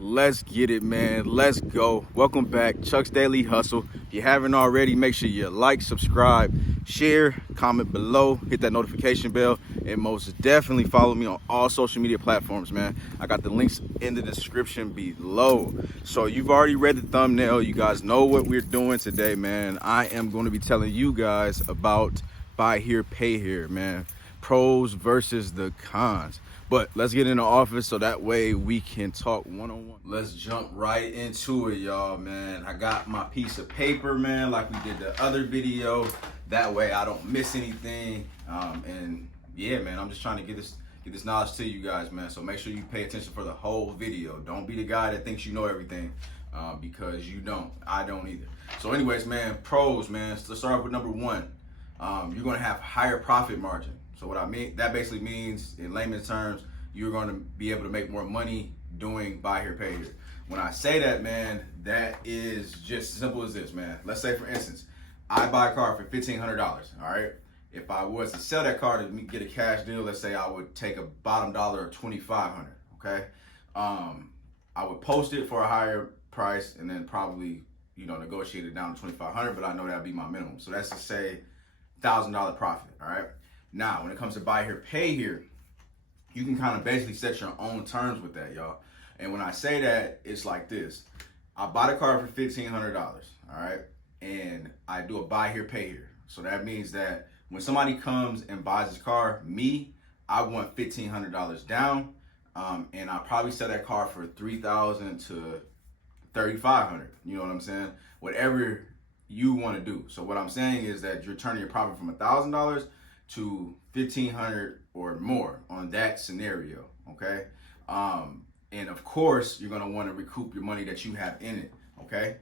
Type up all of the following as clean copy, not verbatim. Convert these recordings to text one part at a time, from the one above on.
Let's get it, man. Let's go. Welcome back, Chuck's Daily Hustle. If you haven't already, make sure you like, subscribe, share, comment below, hit that notification bell, and most definitely follow me on all social media platforms, man. I got the links in the description below. So you've already read the thumbnail. You guys know what we're doing today, man. I am going to be telling you guys about buy here, pay here, man. Pros versus the cons. But let's get in the office so that way we can talk one-on-one. Let's jump right into it, y'all, man. I got my piece of paper, man, like we did the other video. That way I don't miss anything. And yeah, man, I'm just trying to get this knowledge to you guys, man. So make sure you pay attention for the whole video. Don't be the guy that thinks you know everything, because you don't. I don't either. So anyways, man, pros, man. So let's start off with number one. You're gonna have higher profit margin. So what I mean, that basically means in layman's terms, you're gonna be able to make more money doing buy here, pay here. When I say that, man, that is just simple as this, man. Let's say, for instance, I buy a car for $1,500, all right? If I was to sell that car to get a cash deal, let's say I would take a bottom dollar of $2,500, okay? I would post it for a higher price and then probably, negotiate it down to $2,500, but I know that'd be my minimum. So that's to say $1,000 profit, all right? Now, when it comes to buy here, pay here, you can kind of basically set your own terms with that, y'all. And when I say that, it's like this. I bought a car for $1,500, all right? And I do a buy here, pay here. So that means that when somebody comes and buys this car, I want $1,500 down, and I probably sell that car for $3,000 to $3,500. You know what I'm saying? Whatever you want to do. So what I'm saying is that you're turning your profit from $1,000 to $1,500 or more on that scenario, okay? And of course, you're gonna want to recoup your money that you have in it, okay?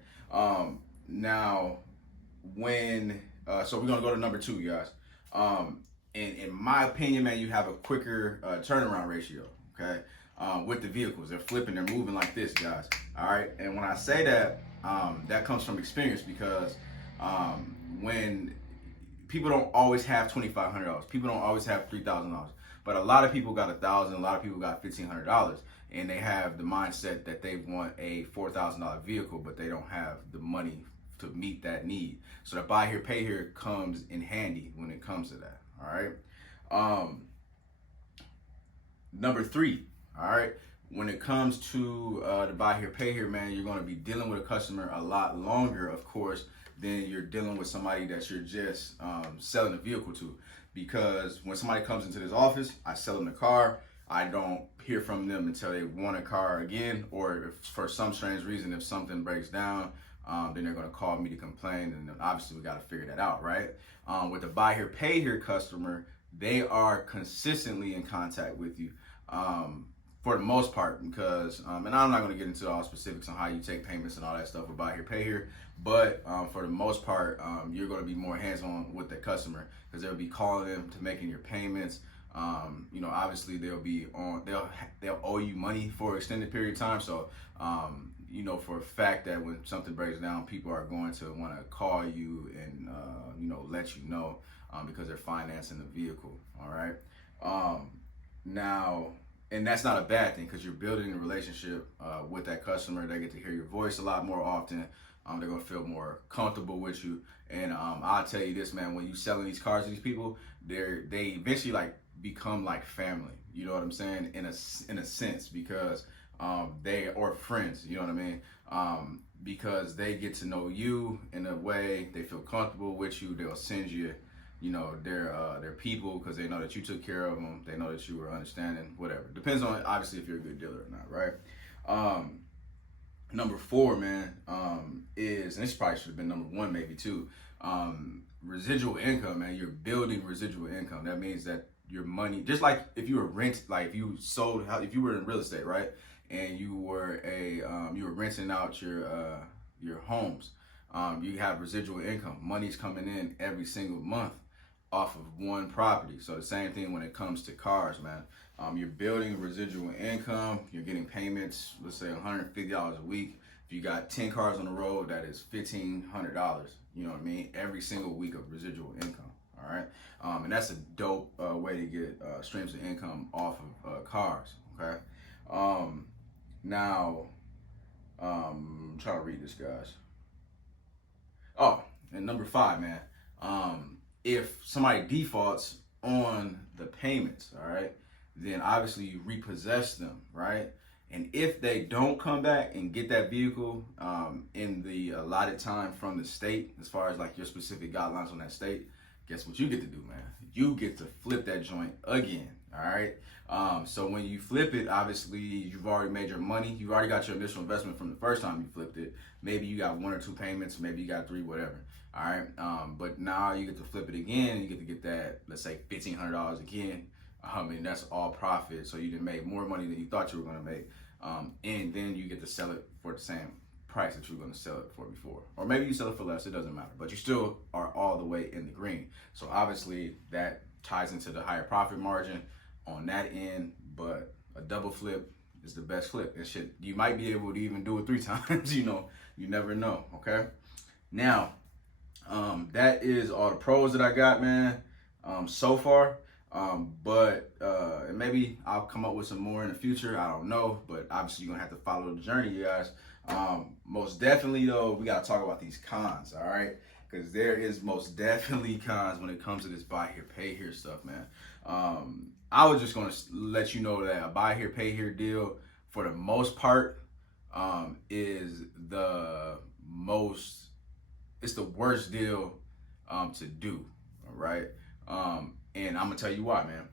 Now, so we're gonna go to number two, guys. In my opinion, man, you have a quicker turnaround ratio, okay? With the vehicles, they're flipping, they're moving like this, guys. All right, and when I say that, that comes from experience because when people don't always have $2,500, people don't always have $3,000, but a lot of people got $1,000, a lot of people got $1,500, and they have the mindset that they want a $4,000 vehicle, but they don't have the money to meet that need. So the buy here, pay here comes in handy when it comes to that. All right. Number three. All right. When it comes to the buy here, pay here, man, you're going to be dealing with a customer a lot longer, of course, than you're dealing with somebody that you're just selling a vehicle to. Because when somebody comes into this office, I sell them the car. I don't hear from them until they want a car again, or if for some strange reason, if something breaks down, then they're going to call me to complain, and then obviously we got to figure that out, right? With the buy here, pay here customer, they are consistently in contact with you. For the most part, because, and I'm not going to get into all specifics on how you take payments and all that stuff about here, pay here, but for the most part, you're going to be more hands-on with the customer because they'll be calling them to making your payments. Obviously they'll owe you money for an extended period of time. So, for a fact that when something breaks down, people are going to want to call you and, let you know, because they're financing the vehicle. All right. Now, and that's not a bad thing because you're building a relationship with that customer. They get to hear your voice a lot more often. They're going to feel more comfortable with you. And I'll tell you this, man, when you selling these cars to these people, they eventually become like family. You know what I'm saying? In a sense, because they are friends. You know what I mean? Because they get to know you in a way, they feel comfortable with you. They'll send you their people because they know that you took care of them. They know that you were understanding, whatever. Depends on, obviously, if you're a good dealer or not, right? Number four, man, is, and this probably should have been number one, maybe too, residual income, man. You're building residual income. That means that your money, just like if you were if you were in real estate, right? And you were renting out your homes, you have residual income. Money's coming in every single month off of one property. So the same thing when it comes to cars, man. You're building residual income. You're getting payments, let's say $150 a week. If you got 10 cars on the road, that is $1,500. You know what I mean? Every single week of residual income. All right. And that's a dope way to get streams of income off of cars. Okay. Now, I'm trying to read this, guys. Oh, and number 5, man. If somebody defaults on the payments, all right, then obviously you repossess them, right? And if they don't come back and get that vehicle in the allotted time from the state, as far as like your specific guidelines on that state, guess what you get to do, man? You get to flip that joint again, all right? So when you flip it, obviously you've already made your money. You already got your initial investment from the first time you flipped it. Maybe you got 1 or 2 payments, maybe you got 3, whatever. All right. But now you get to flip it again, and you get to get that, let's say $1,500 again. And that's all profit. So you can make more money than you thought you were going to make. And then you get to sell it for the same price that you were going to sell it for before. Or maybe you sell it for less, it doesn't matter. But you still are all the way in the green. So obviously that ties into the higher profit margin on that end. But a double flip is the best flip. And shit, you might be able to even do it 3 times, you know, you never know, okay? Now, that is all the pros that I got, man, so far. And maybe I'll come up with some more in the future. I don't know, but obviously you're gonna have to follow the journey, you guys. Most definitely though, we gotta talk about these cons, all right? Because there is most definitely cons when it comes to this buy here, pay here stuff, man. I was just gonna let you know that a buy here, pay here deal, for the most part, is it's the worst deal to do, all right? And I'm gonna tell you why, man.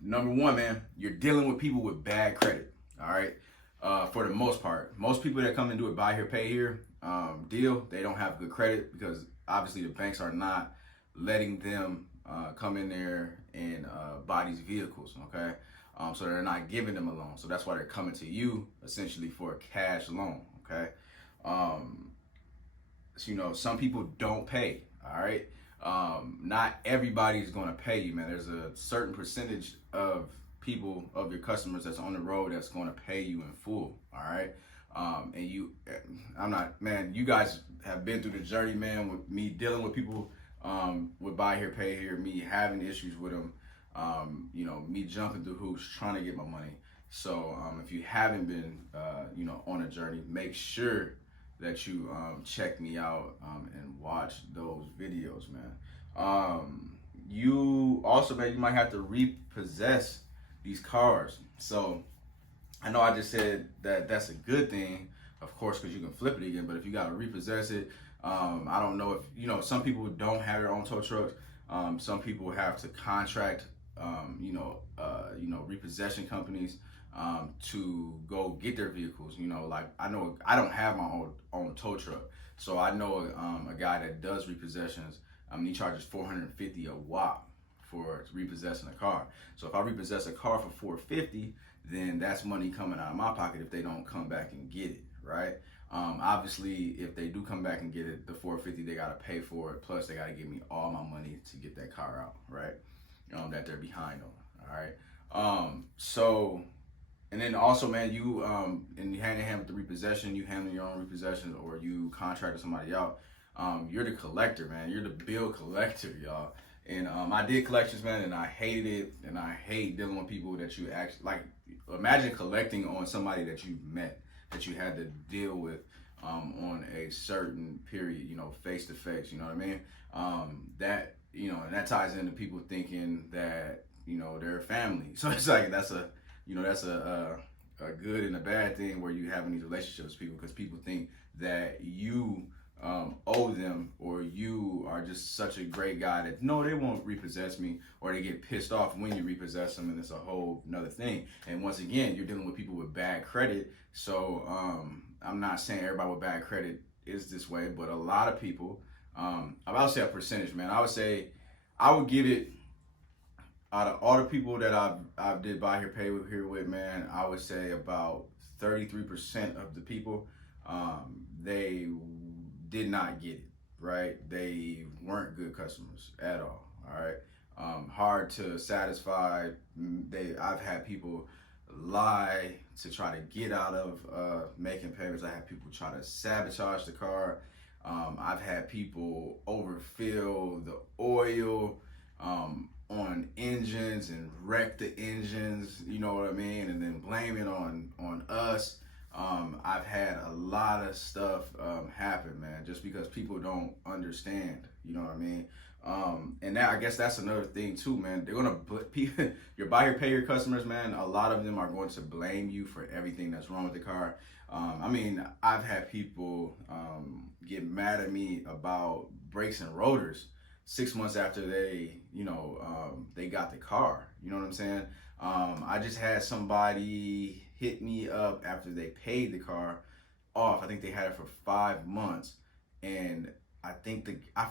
Number 1, man, you're dealing with people with bad credit, all right? For the most part, most people that come and do a buy here, pay here deal, they don't have good credit because obviously the banks are not letting them come in there and buy these vehicles, okay? So they're not giving them a loan. So that's why they're coming to you essentially for a cash loan, okay? So, you know, some people don't pay, all right? Not everybody's going to pay you, man. There's a certain percentage of people, of your customers that's on the road that's going to pay you in full, all right? Man, you guys have been through the journey, man, with me dealing with people with buy here, pay here, me having issues with them, you know, me jumping through hoops, trying to get my money. So if you haven't been, you know, on a journey, make sure that you check me out and watch those videos, man. You also, man, you might have to repossess these cars. So I know I just said that that's a good thing, of course, because you can flip it again. But if you got to repossess it, I don't know if, you know, some people don't have their own tow trucks. Some people have to contract, repossession companies to go get their vehicles. You know, like I know I don't have my own tow truck, so I know a guy that does repossessions. He charges $450 a wop for repossessing a car. So if I repossess a car for $450, then that's money coming out of my pocket if they don't come back and get it, right? Obviously, if they do come back and get it, the $450, they gotta pay for it. Plus, they gotta give me all my money to get that car out, right? That they're behind on, all right? And then also, man, you hand in hand with the repossession, you handle your own repossessions, or you contract somebody out. You're the collector, man. You're the bill collector, y'all. And I did collections, man, and I hated it. And I hate dealing with people that you actually, like, imagine collecting on somebody that you met, that you had to deal with on a certain period, you know, face to face, you know what I mean? That, you know, and that ties into people thinking that, you know, they're family. So it's like, that's a good and a bad thing where you having these relationships with people, because people think that you owe them, or you are just such a great guy that no, they won't repossess me, or they get pissed off when you repossess them, and it's a whole another thing. And once again, you're dealing with people with bad credit. So I'm not saying everybody with bad credit is this way, but a lot of people, I would say a percentage, man. I would say I would give it, out of all the people that I've did buy here, pay here with, man, I would say about 33% of the people, they did not get it, right? They weren't good customers at all right? Hard to satisfy. I've had people lie to try to get out of making payments. I had people try to sabotage the car. I've had people overfill the oil on engines and wreck the engines, you know what I mean? And then blame it on us. I've had a lot of stuff happen, man, just because people don't understand. You know what I mean? And that, I guess that's another thing too, man. They're gonna your buy here, pay here customers, man. A lot of them are going to blame you for everything that's wrong with the car. I mean, I've had people get mad at me about brakes and rotors 6 months after they, they got the car. You know what I'm saying? I just had somebody hit me up after they paid the car off. I think they had it for 5 months, and I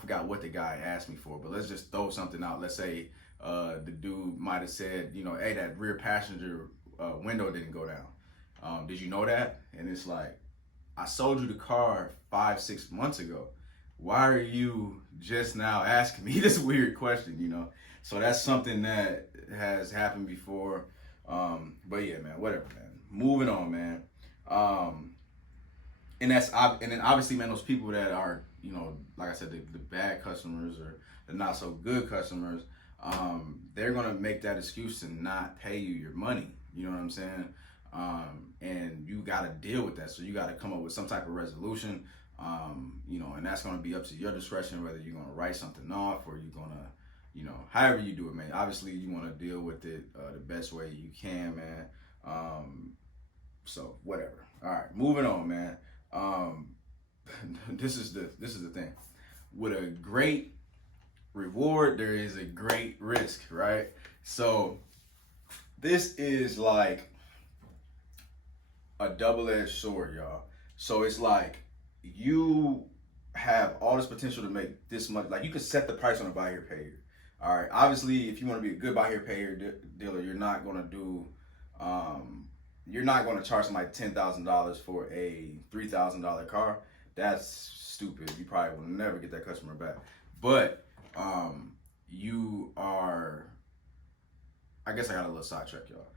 forgot what the guy asked me for, but let's just throw something out. Let's say the dude might have said, hey, that rear passenger window didn't go down. Did you know that? And it's like, I sold you the car 5-6 months ago. Why are you just now asking me this weird question, So that's something that has happened before. But yeah, man, whatever, man. Moving on, man. And then obviously, man, those people that are, like I said, the bad customers or the not so good customers, they're gonna make that excuse to not pay you your money. You know what I'm saying? And you gotta deal with that. So you gotta come up with some type of resolution. And that's gonna be up to your discretion whether you're gonna write something off or you're gonna, however you do it, man. Obviously, you want to deal with it the best way you can, man. So whatever. All right, moving on, man. This is the thing. With a great reward, there is a great risk, right? So this is like a double-edged sword, y'all. So it's like you have all this potential to make this much. Like, you can set the price on a buy here, pay here. All right. Obviously, if you want to be a good buy here, pay here dealer, you're not going to do. You're not going to charge somebody $10,000 for a $3,000 car. That's stupid. You probably will never get that customer back. But you are. I guess I got a little sidetrack, y'all.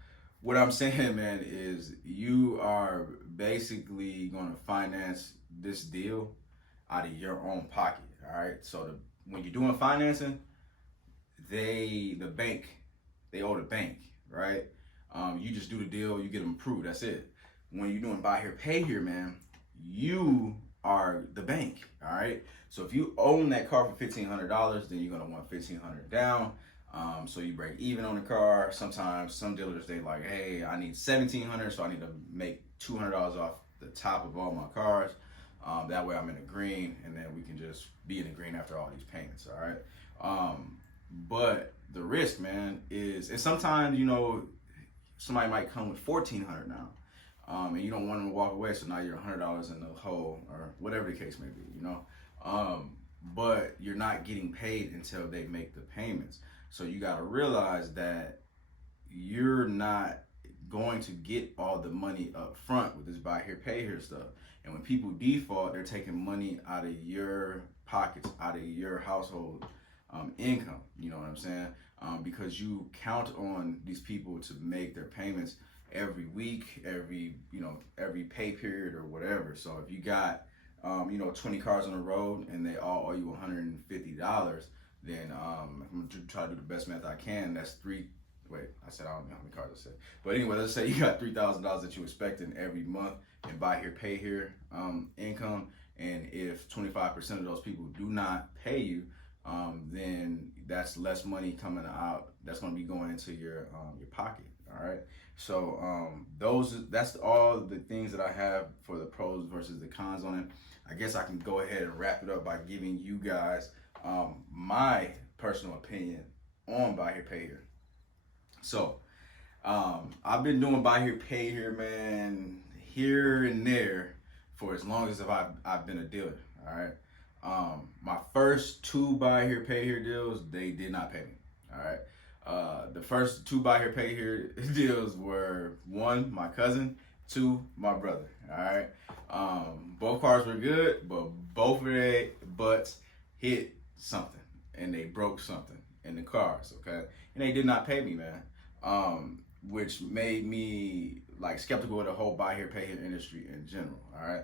What I'm saying, man, is you are basically going to finance this deal out of your own pocket. All right. So when you're doing financing, they owe the bank, right? You just do the deal, you get them approved, that's it. When you're doing buy here, pay here, man, you are the bank, all right? So if you own that car for $1,500, then you're gonna want $1,500 down. So you break even on the car. Sometimes some dealers, they like, hey, I need $1,700, so I need to make $200 off the top of all my cars. That way I'm in the green, and then we can just be in the green after all these payments, all right? But the risk, man, is, and sometimes, somebody might come with $1,400 now, and you don't want them to walk away, so now you're $100 in the hole, or whatever the case may be, but you're not getting paid until they make the payments. So you got to realize that you're not going to get all the money up front with this buy here, pay here stuff. And when people default, they're taking money out of your pockets, out of your household income. You know what I'm saying? Because you count on these people to make their payments every week, every pay period or whatever. So if you got 20 cars on the road and they all owe you $150, then I'm gonna try to do the best math I can. That's I said I don't know how many cars I said. But anyway, let's say you got $3,000 that you're expecting every month in buy here, pay here income. And if 25% of those people do not pay you, then that's less money coming out. That's going to be going into your pocket. All right. So that's all the things that I have for the pros versus the cons on it. I guess I can go ahead and wrap it up by giving you guys my personal opinion on buy here, pay here. So I've been doing buy here, pay here, man, here and there for as long as I've been a dealer. All right. My first 2 buy here, pay here deals, they did not pay me. All right. The first 2 buy here, pay here deals were 1, my cousin, 2, my brother. All right. Both cars were good, but both of their butts hit something and they broke something in the cars. Okay. And they did not pay me, man. Which made me like skeptical of the whole buy here, pay here industry in general. All right.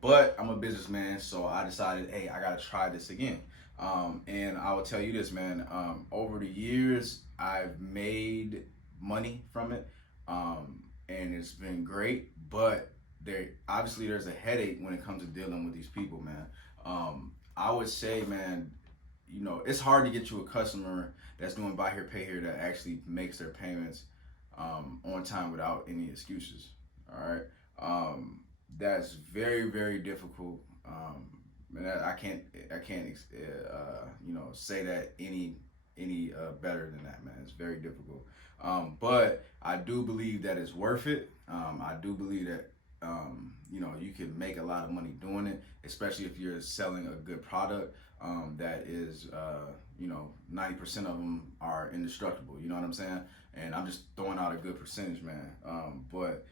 But I'm a businessman, so I decided, hey, I gotta try this again. And I will tell you this, man, over the years, I've made money from it, and it's been great, but there's a headache when it comes to dealing with these people, man. I would say, man, you know, it's hard to get you a customer that's doing buy here, pay here that actually makes their payments on time without any excuses. All right, that's very, very difficult. And I can't you know, say that any better than that, man. It's very difficult. But I do believe that it's worth it. I do believe that you know, you can make a lot of money doing it, especially if you're selling a good product that is, you know, 90% of them are indestructible. You know what I'm saying? And I'm just throwing out a good percentage, man. But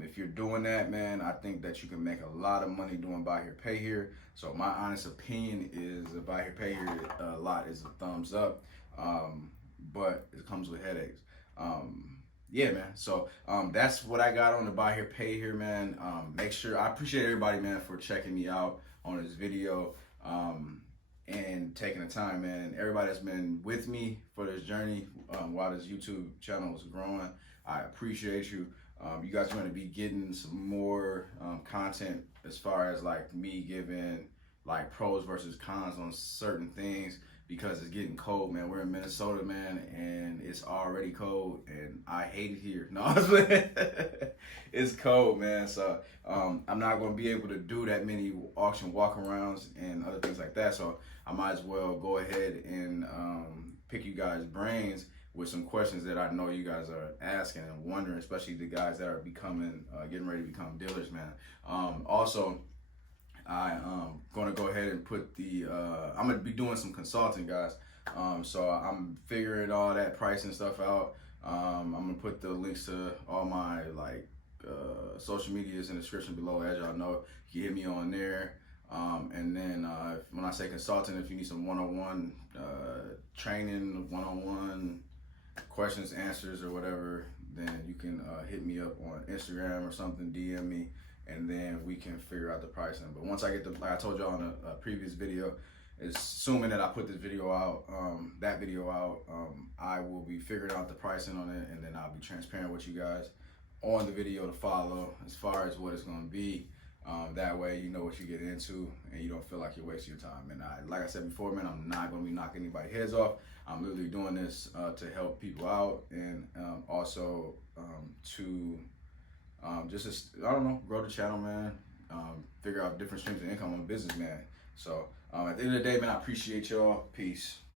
if you're doing that, man, I think that you can make a lot of money doing buy here, pay here. So my honest opinion is buy here, pay here a lot is a thumbs up, but it comes with headaches. Yeah, man. So that's what I got on the buy here, pay here, man. Make sure, I appreciate everybody, man, for checking me out on this video and taking the time, man. Everybody that's been with me for this journey while this YouTube channel is growing, I appreciate you. You guys are going to be getting some more content as far as like me giving like pros versus cons on certain things, because it's getting cold, man. We're in Minnesota, man, and it's already cold, and I hate it here. No, it's cold, man. So I'm not going to be able to do that many auction walk-arounds and other things like that. So I might as well go ahead and pick you guys' brains with some questions that I know you guys are asking and wondering, especially the guys that are becoming, getting ready to become dealers, man. Also, I'm gonna go ahead and put the, I'm gonna be doing some consulting, guys. So I'm figuring all that pricing stuff out. I'm gonna put the links to all my like social medias in the description below. As y'all know, you can hit me on there. And then when I say consulting, if you need some one-on-one training, one-on-one questions, answers, or whatever, then you can hit me up on Instagram or something, DM me, and then we can figure out the pricing. But once I get the, like I told y'all in a previous video, assuming that I put this video out, I will be figuring out the pricing on it, and then I'll be transparent with you guys on the video to follow as far as what it's going to be. That way you know what you get into and you don't feel like you're wasting your time. And like I said before, man, I'm not going to be knocking anybody's heads off. I'm literally doing this to help people out, and also to just I don't know, grow the channel, man. Figure out different streams of income. I'm a businessman. So at the end of the day, man, I appreciate y'all. Peace.